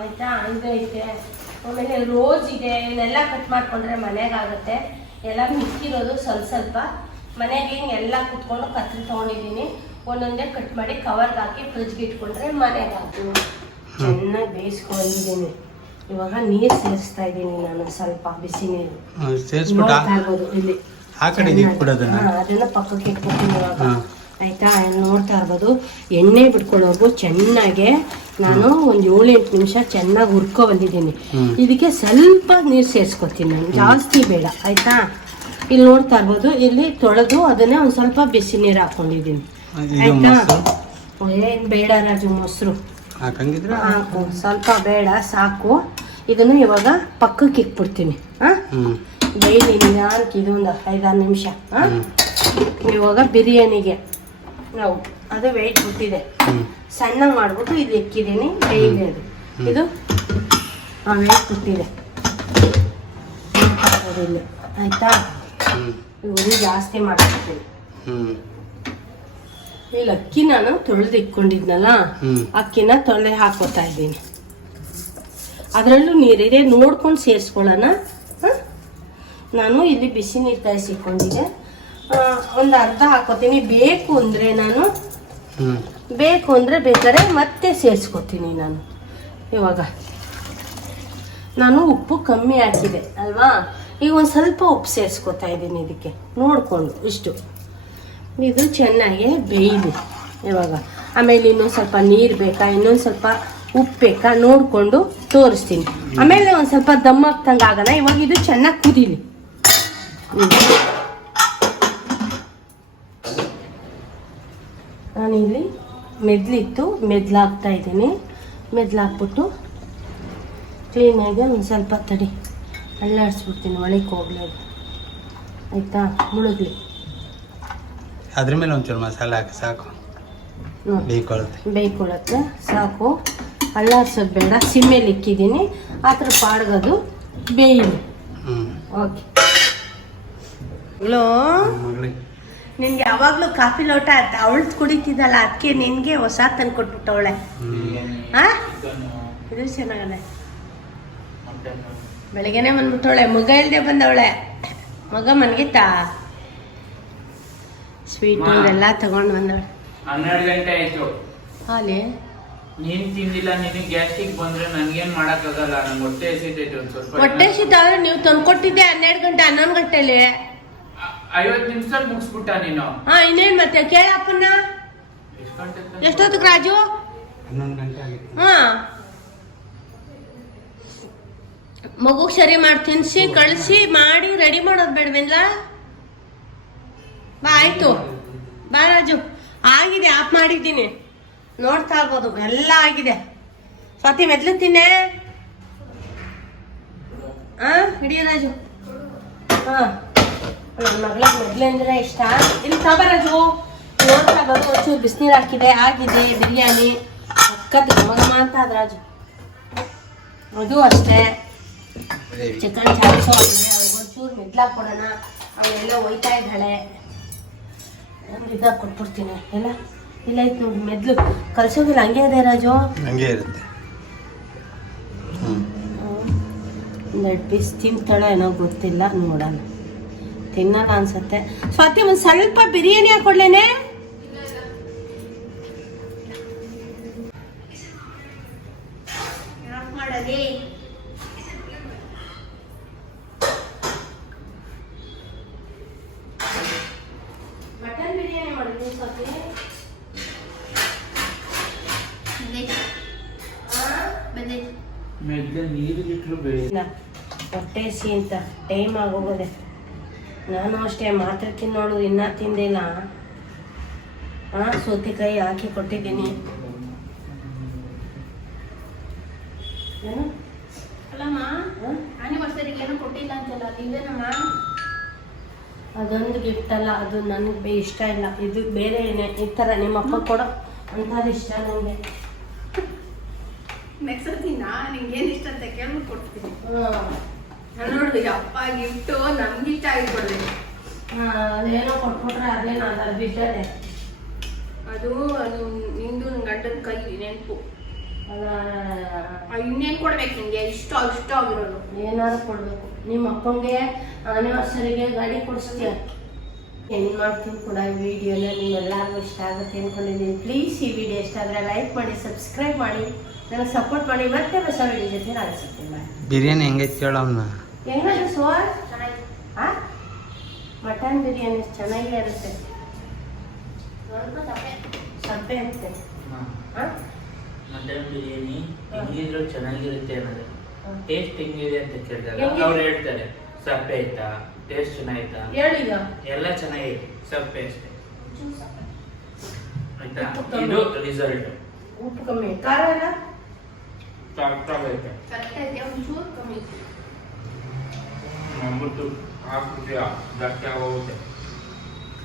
ಆಯ್ತಾ? ಇದು ಐತೆ. ಆಮೇಲೆ ರೋಸ್ ಇದೆ. ಇವನ್ನೆಲ್ಲ ಕಟ್ ಮಾಡ್ಕೊಂಡ್ರೆ ಮನೆಗಾಗುತ್ತೆ. ಎಲ್ಲ ಮಿಕ್ಕಿರೋದು ಸ್ವಲ್ಪ ಮನೆಗೆ ಎಲ್ಲ ಕುತ್ಕೊಂಡು ಕತ್ರಿ ತೊಗೊಂಡಿದ್ದೀನಿ. ಒಂದೊಂದೇ ಕಟ್ ಮಾಡಿ ಕವರ್ಗೆ ಹಾಕಿ ಫ್ರಿಜ್ಗೆ ಇಟ್ಕೊಂಡ್ರೆ ಮನೆಗಾಗ್ತು. ಚೆನ್ನಾಗಿ ಬೇಯಿಸ್ಕೊಂಡಿದ್ದೀನಿ. ಇವಾಗ ನೀರು ಸೇರಿಸ್ತಾ ಇದ್ದೀನಿ ನಾನು, ಸ್ವಲ್ಪ ಬಿಸಿ ನೀರು ಸೇರಿಸ್ಬಿಟ್ಟು ಇಲ್ಲಿ ಅದನ್ನ ಪಕ್ಕಕ್ಕೆ ಇಟ್ಬಿಡ್ತೀನಿ ಇವಾಗ, ಆಯ್ತಾ? ನೋಡ್ತಾ ಇರ್ಬೋದು ಎಣ್ಣೆ ಬಿಟ್ಕೊಳ್ಳೋರ್ಗು ಚೆನ್ನಾಗೆ ನಾನು ಒಂದು 7-8 ನಿಮಿಷ ಚೆನ್ನಾಗಿ ಹುರ್ಕೊ ಬಂದಿದ್ದೀನಿ. ಇದಕ್ಕೆ ಸ್ವಲ್ಪ ನೀರು ಸೇರಿಸ್ಕೊತೀನಿ ನಾನು, ಜಾಸ್ತಿ ಬೇಡ, ಆಯ್ತಾ? ಇಲ್ಲಿ ನೋಡ್ತಾ ಇರ್ಬೋದು, ಇಲ್ಲಿ ತೊಳೆದು ಅದನ್ನೇ ಒಂದು ಸ್ವಲ್ಪ ಬಿಸಿ ನೀರು ಹಾಕೊಂಡಿದ್ದೀನಿ, ಆಯ್ತಾ? ಏನು ಬೇಡ ರಾಜು, ಮೊಸರು ಹಾಕು, ಸ್ವಲ್ಪ ಬೇಡ, ಸಾಕು. ಇದನ್ನು ಇವಾಗ ಪಕ್ಕಕ್ಕೆ ಇಟ್ಬಿಡ್ತೀನಿ. ಡೈಲಿ ನಿಧಾನಕ್ಕೆ ಇದೊಂದು 5-6 ನಿಮಿಷ. ಇವಾಗ ಬಿರಿಯಾನಿಗೆ ನಾವು ಅದು ವೆಯ್ಟ್ ಬಿಟ್ಟಿದೆ, ಸಣ್ಣ ಮಾಡ್ಬಿಟ್ಟು ಇದು ಇಕ್ಕಿದ್ದೀನಿ. ಡೈಲಿ ಅದು ಇದು ವೆಯ್ಟ್ ಬಿಟ್ಟಿದೆ ಇಲ್ಲಿ, ಆಯ್ತಾ? ಇವರು ಜಾಸ್ತಿ ಮಾಡ್ಬಿಡ್ತೀನಿ. ಇಲ್ಲಿ ಅಕ್ಕಿ ನಾನು ತೊಳೆದು ಇಟ್ಕೊಂಡಿದ್ನಲ್ಲ, ಅಕ್ಕಿನ ತೊಳೆದು ಹಾಕೋತಾ ಇದ್ದೀನಿ. ಅದರಲ್ಲೂ ನೀರಿದೆ, ನೋಡ್ಕೊಂಡು ಸೇರಿಸ್ಕೊಳ್ಳೋಣ. ನಾನು ಇಲ್ಲಿ ಬಿಸಿ ನೀರು ಕಾಯಿಸಿಕೊಂಡಿದ್ದೆ, ಒಂದು ಅರ್ಧ ಹಾಕೋತೀನಿ. ಬೇಕು ಅಂದರೆ ಬೇಕಾದ್ರೆ ಮತ್ತೆ ಸೇರಿಸ್ಕೊತೀನಿ ನಾನು. ಇವಾಗ ನಾನು ಉಪ್ಪು ಕಮ್ಮಿ ಹಾಕಿದೆ ಅಲ್ವಾ, ಈಗ ಒಂದು ಸ್ವಲ್ಪ ಉಪ್ಪು ಸೇರಿಸ್ಕೊತಾ ಇದ್ದೀನಿ ಇದಕ್ಕೆ ನೋಡಿಕೊಂಡು. ಇಷ್ಟು ಇದು ಚೆನ್ನಾಗಿ ಬೇಯಲಿ ಇವಾಗ. ಆಮೇಲೆ ಇನ್ನೊಂದು ಸ್ವಲ್ಪ ನೀರು ಬೇಕಾ, ಇನ್ನೊಂದು ಸ್ವಲ್ಪ ಉಪ್ಪು ಬೇಕಾ ನೋಡಿಕೊಂಡು ತೋರಿಸ್ತೀನಿ. ಆಮೇಲೆ ಒಂದು ಸ್ವಲ್ಪ ದಮ್ ಹಾಕ್ತಂಗೆ ಆಗೋಣ. ಇವಾಗ ಇದು ಚೆನ್ನಾಗಿ ಕುದೀಲಿ. ನಾನಿಲ್ಲಿ ಮೆದ್ಲಿತ್ತು, ಮೆದ್ಲು ಹಾಕ್ತಾ ಇದ್ದೀನಿ. ಮೆದ್ಲು ಹಾಕ್ಬಿಟ್ಟು ಕ್ಲೀನಾಗಿ ಒಂದು ಸ್ವಲ್ಪ ತಡಿ ಅಳ್ಳಾಡಿಸ್ಬಿಡ್ತೀನಿ, ಒಳಗೆ ಹೋಗ್ಲಿ, ಆಯಿತಾ? ಮುಳುಗ್ಲಿ. ಅದ್ರ ಮೇಲೆ ಒಂಚೂರು ಮಸಾಲೆ ಹಾಕಿ ಸಾಕು, ಬೇಯ್ಕೊಳ್ಳುತ್ತೆ, ಸಾಕು. ಅಳ್ಳಾಡ್ಸೋದು ಬೇಡ, ಸಿಮ್ಮೇಲಿ ಇಕ್ಕಿದ್ದೀನಿ. ಆ ಥರ ಪಾಡ್ಗೋದು ಬೇಯಿಲಿ. ಓಕೆ. ಹಲೋ, ನಿನ್ಗೆ ಯಾವಾಗಲೂ ಕಾಫಿ ಲೋಟ ಅವಳು ಕುಡಿತಿದ್ದಲ್ಲ, ಅದಕ್ಕೆ ನಿನಗೆ ಹೊಸ ತಂದು ಕೊಟ್ಬಿಟ್ಟವಳೆ. ಇದು ಚೆನ್ನಾಗಲ್ಲ. ಬೆಳಗ್ಗೆನೆ ಬಂದ್ಬಿಟ್ಟವಳೆ, ಮಗ ಇಲ್ಲದೆ ಬಂದವಳೆ. ಮಗ ಮನ್ಗಿತ್ತಾ? ಸ್ವೀಟು ಎಲ್ಲ ತಗೊಂಡು ಬಂದವಳೆ. 12 ಗಂಟೆ ಆಯ್ತು. ಹಾಲೆ ನೀನ್ ತಿಂದಿಲ್ಲ, ನಿನಗೆ ಗ್ಯಾಸ್ಟ್ರಿಕ್ ಬಂದ್ರೆ ನನ್ಗೇನ್ ಮಾಡಕ್ಕಾಗಲ್ಲ. ನಂಗೆ ಹೊಟ್ಟೆ ಹಸಿತೈತೆ ಒಂದು ಸ್ವಲ್ಪ. ಹೊಟ್ಟೆ ಹಸಿತಾದ್ರೆ ನೀವು ತಂದ್ಕೊಟ್ಟಿದ್ದೆ 12 ಗಂಟೆ 11 ಗಂಟೆಲಿ. 50 ನಿಮಿಷದಲ್ಲಿ ಮುಗಿಸ್ಬಿಟ್ಟ ನೀನು. ಇನ್ನೇನ್ ಮತ್ತೆ ಕೇಳ ಅಪ್ಪನ್ನ. ಎಷ್ಟೊತ್ತಿಗೆ ರಾಜು? 11 ಗಂಟೆ ಆಗಿತ್ತು. ಮಗುಗ್ ಸರಿ ಮಾಡಿ ತಿನ್ಸಿ ಕಳಿಸಿ ಮಾಡಿ ರೆಡಿ ಮಾಡೋದು ಬೇಡವೇನ್ಲ? ಬಾ, ಆಯ್ತು ಬಾ ರಾಜು. ಆಗಿದೆ, ಆಫ್ ಮಾಡಿದ್ದೀನಿ, ನೋಡ್ತಾ ಇರ್ಬೋದು, ಎಲ್ಲ ಆಗಿದೆ. ಸ್ವಾತಿ ಮೆದ್ಲು ತಿನ್ನೆ. ಹಿಡಿಯ ರಾಜು. ಮಗಳ ಮೆದ್ಲು ಅಂದ್ರೆ ಇಷ್ಟ. ಇಲ್ಲಿ ತಗೋ ರಾಜು. ನೋಡ್ತಾ ಇರ್ಬೋದು, ಒಂಚೂರು ಬಿಸಿನೀರು ಹಾಕಿದೆ, ಆಗಿದೆ ಬಿರಿಯಾನಿ. ಅಕ್ಕದ ಘಮ ಅಂತ ಅದ ರಾಜು. ಅದು ಅಷ್ಟೇ ಚಿಕನ್ ಚಾಪ್ಸು ಆಗಿದೆ. ಅವ್ರಿಗೆ ಒಂಚೂರು ಮೆದ್ಲು ಹಾಕೊಡೋಣ. ಅವಳೆಲ್ಲ ಒಯ್ತಾ ಇದ್ದಾಳೆ. ಇದಾಗ ಕೊಟ್ಬಿಡ್ತೀನಿ ಎಲ್ಲ. ಇಲ್ಲ ಐತೆ ನೋಡಿ ಮೆದ್ಲು ಕಲ್ಸೋಗಿಲ್ಲ, ಹಂಗೆ ಇದೆ ರಾಜು. ಹಂಗೆ ಇರುತ್ತೆ. ಒಂದೆರಡು ಪೀಸ್ ತಿಂತಾಳೆ ಏನೋ ಗೊತ್ತಿಲ್ಲ, ನೋಡೋಣ. ತಿನ್ನಲ್ಲ ಅನ್ಸತ್ತೆ. ಸ್ವಾತಿ ಒಂದು ಸ್ವಲ್ಪ ಬಿರಿಯಾನಿ ಹಾಕೊಡ್ಲೇನೆ. ಮಾಡಲಿ ಮಟನ್ ಬಿರಿಯಾನಿ ಮಾಡಿದ್ವಿ ಸ್ವಾತಿ. ಮೆದ್ದೆ ನೀರಿಗಿಟ್ರು ಬೇಡ. ಹೊಟ್ಟೆ ಸಿ ಅಂತ ಟೈಮ್ ಆಗೋಗೋದೆ. ನಾನು ಅಷ್ಟೇ ಮಾತ್ರೆ ತಿನ್ನೋಳು, ಇನ್ನೂ ತಿಂದಿಲ್ಲ. ಸೌತೆಕಾಯಿ ಹಾಕಿ ಕೊಟ್ಟಿದ್ದೀನಿ. ಏನು ಅಲ್ಲಮ್ಮ ಆನಿವರ್ಸರಿಗೆ ಏನೋ ಕೊಟ್ಟಿಲ್ಲ ಅಂತಲ್ಲ, ನೀವೇನಮ್ಮ? ಅದೊಂದು ಗಿಫ್ಟ್ ಅಲ್ಲ, ಅದು ನನಗೆ ಇಷ್ಟ ಇಲ್ಲ. ಇದು ಬೇರೆ ಏನೇ ಈ ಥರ ನಿಮ್ಮ ಅಪ್ಪ ಕೊಡೋ ಅಂಥದ್ದು ಇಷ್ಟ ನನಗೆ. ನೆಕ್ಸ್ಟ್ ಸತಿ ನಿಂಗೇನು ಇಷ್ಟ ಅಂತ ಕೇಳ್ಬಿಟ್ಟು ಕೊಡ್ತೀನಿ. ನಾನು ನೋಡಿದೆ ಅಪ್ಪ ಗಿಫ್ಟು ನಮ್ಗೆ ಇಷ್ಟ ಆಗಿಕೊಡ್ಬೇಕು. ಅದೇನೋ ಕೊಟ್ಬಿಟ್ರೆ ಅದೇನೋ ಅದು ಬಿಟ್ಟದೆ. ಅದು ನಿಂದು ಗಂಟನ ಕೈ ನೆನಪು. ಇನ್ನೇನು ಕೊಡ್ಬೇಕು ನಿಂಗೆ? ಇಷ್ಟ ಆಗಿರೋದು ಏನಾದ್ರು ಕೊಡಬೇಕು. ನಿಮ್ಮ ಅಪ್ಪಂಗೆ ಆನಿವರ್ಸರಿಗೆ ಗಾಡಿ ಕೊಡಿಸ್ತೀಯ. ಏನು ಮಾಡ್ತೀನಿ ಕೂಡ ಈ ವಿಡಿಯೋನ ನಿಮ್ಮೆಲ್ಲರಿಗೂ ಇಷ್ಟ ಆಗುತ್ತೆ ಅಂದ್ಕೊಂಡಿದ್ದೀನಿ. ಪ್ಲೀಸ್ ಈ ವಿಡಿಯೋ ಇಷ್ಟ ಆದರೆ ಲೈಕ್ ಮಾಡಿ, ಸಬ್ಸ್ಕ್ರೈಬ್ ಮಾಡಿ, ನನಗೆ ಸಪೋರ್ಟ್ ಮಾಡಿ. ಮತ್ತೆ ಹೊಸ ವಿಡಿಯೋ ಜೊತೆ ನಾನು ಸಿಗ್ತೀನಿ. ಬಿರಿಯಾನಿ ಹೆಂಗೈತೆ ಕೇಳಮ್ಮ. ಹೆಂಗದು ಸೋರ್? ಚೆನ್ನಾಗಿ. ಮಟನ್ ಬಿರಿಯಾನಿ ಚೆನ್ನಾಗೇ ಇರುತ್ತೆ. ಸ್ವಲ್ಪ ಸಪ್ಪೆ ಸಪ್ಪೆ ಅಂತೆ. ಮಟನ್ ಬಿರಿಯಾನಿ ಹೆಂಗಿದ್ರು ಚೆನ್ನಾಗಿರುತ್ತೆ ಅನ್ನೋದು. ಟೇಸ್ಟ್ ಹೆಂಗಿದೆ ಅಂತ ಕೇಳಿದಾಗ ಹೆಂಗಿದೆ? ಅವ್ರು ಹೇಳ್ತಾರೆ ಸಪ್ಪೆ ಆಯ್ತಾ, ಟೇಸ್ಟ್ ಚೆನ್ನಾಗಿತ್ತಾ, ಹೇಳಿದ ಎಲ್ಲ ಚೆನ್ನಾಗಿದೆ, ಸಪ್ಪೆ ಅಷ್ಟೇ ಆಯ್ತಾ. ಉಪ್ಪು ಇದು ರಿಸಲ್ಟ್. ಉಪ್ಪು ಕಮ್ಮಿ, ಖಾರ ಎಲ್ಲ ಸಾಕಾಗೈತೆ. ಕರೆಕ್ಟ್ ಐತೆ, ಒಂಚೂರು ಕಮ್ಮಿ. ನಮ್ಮದು ಹಾಕ್ಬಿಟ್ಟು ಜಾಸ್ತಿ ಆಗೋಗುತ್ತೆ.